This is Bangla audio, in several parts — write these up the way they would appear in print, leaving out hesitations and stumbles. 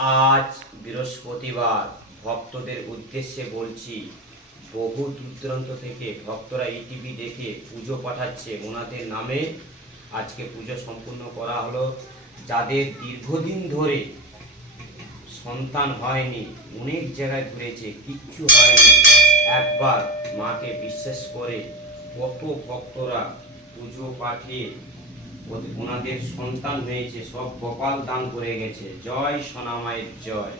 আজ বৃহস্পতিবার ভক্তদের উদ্দেশ্যে বলছি, বহু দূরান্ত থেকে ভক্তরা এই টিভি দেখে পুজো পাঠাচ্ছে ওনাদের নামে। আজকে পুজো সম্পূর্ণ করা হলো। যাদের দীর্ঘদিন ধরে সন্তান হয়নি, অনেক জায়গায় ঘুরেছে, কিচ্ছু হয়নি, একবার মাকে বিশ্বাস করে কত ভক্তরা পুজো পাঠিয়ে ওনাদের সন্তান হয়েছে, সব গোপাল দান করে গেছে। জয় সোনামায়ের জয়।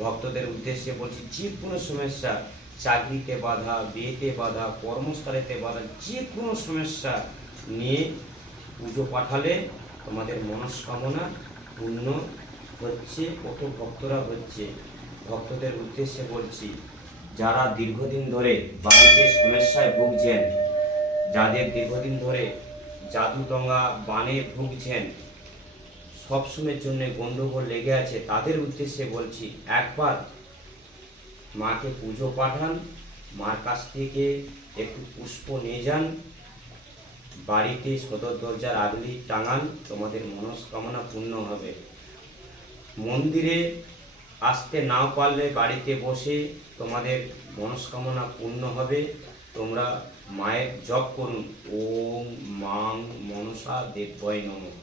ভক্তদের উদ্দেশ্যে বলছি, যে কোনো সমস্যা, চাকরিতে বাধা, বিয়েতে বাধা, কর্মস্থলেতে বাধা, যে কোনো সমস্যা নিয়ে পুজো পাঠালে তোমাদের মনস্কামনা পূর্ণ হচ্ছে। কত ভক্তরা হচ্ছে। ভক্তদের উদ্দেশ্যে বলছি, যারা দীর্ঘদিন ধরে বাড়িতে সমস্যায় ভুগছেন, যাদের দীর্ঘদিন ধরে জাদুটঙ্গা বানে ভুগছেন, সবসময়ের জন্য গন্ডগোল লেগে আছে, তাদের উদ্দেশ্যে বলছি, একবার মাকে পুজো পাঠান, মার কাছ থেকে একটু পুষ্প নিয়ে যান, বাড়িতে সদর দরজার আগলি টাঙান, তোমাদের মনস্কামনা পূর্ণ হবে। মন্দিরে আসতে নাও পারলে বাড়িতে বসে তোমাদের মনস্কামনা পূর্ণ হবে। তোমরা মায়ের জপ করুন, ওম মাং মনসা দেবয় নমঃ।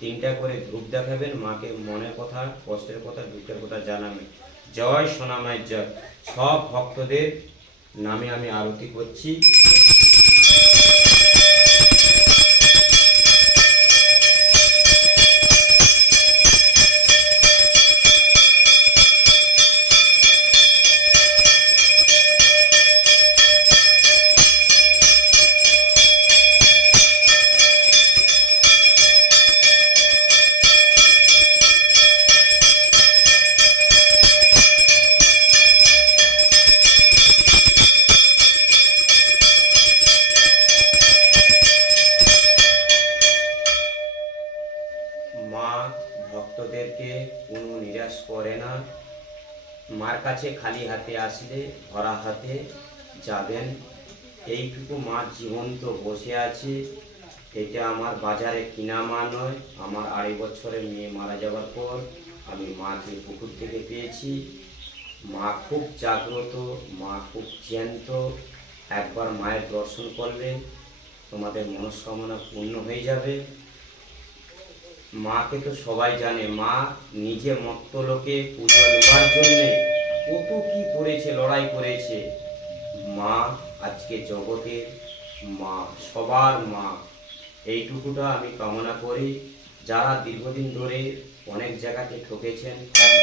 3টা করে ধূপ দেখাবেন, মাকে মনের কথা, কষ্টের কথা, দুঃখের কথা জানাবেন। জয় সোনামায়ের জয়। সব ভক্তদের নামে আমি আরতি করছি। মা ভক্তদেরকে কোনো নিরাশ করে না। মার কাছে খালি হাতে আসলে ভরা হাতে যাবেন, এইটুকু মা জীবন্ত বসে আছে। এটা আমার বাজারে কিনা মা নয়। আমার 2.5 বছরের মেয়ে মারা যাওয়ার পর আমি মাকে পুকুর থেকে পেয়েছি। মা খুব জাগ্রত, মা খুব জ্যান্ত। একবার মায়ের দর্শন করলে তোমাদের মনস্কামনা পূর্ণ হয়ে যাবে। মাকে তো সবাই জানে, মা নিজে মত্ত লোকে পুজো নেওয়ার জন্যে কত কি করেছে, লড়াই করেছে। মা আজকে জগতের মা, সবার মা। এইটুকুটা আমি কামনা করি। যারা দীর্ঘদিন ধরে অনেক জায়গাতে ঠকেছেন, একবার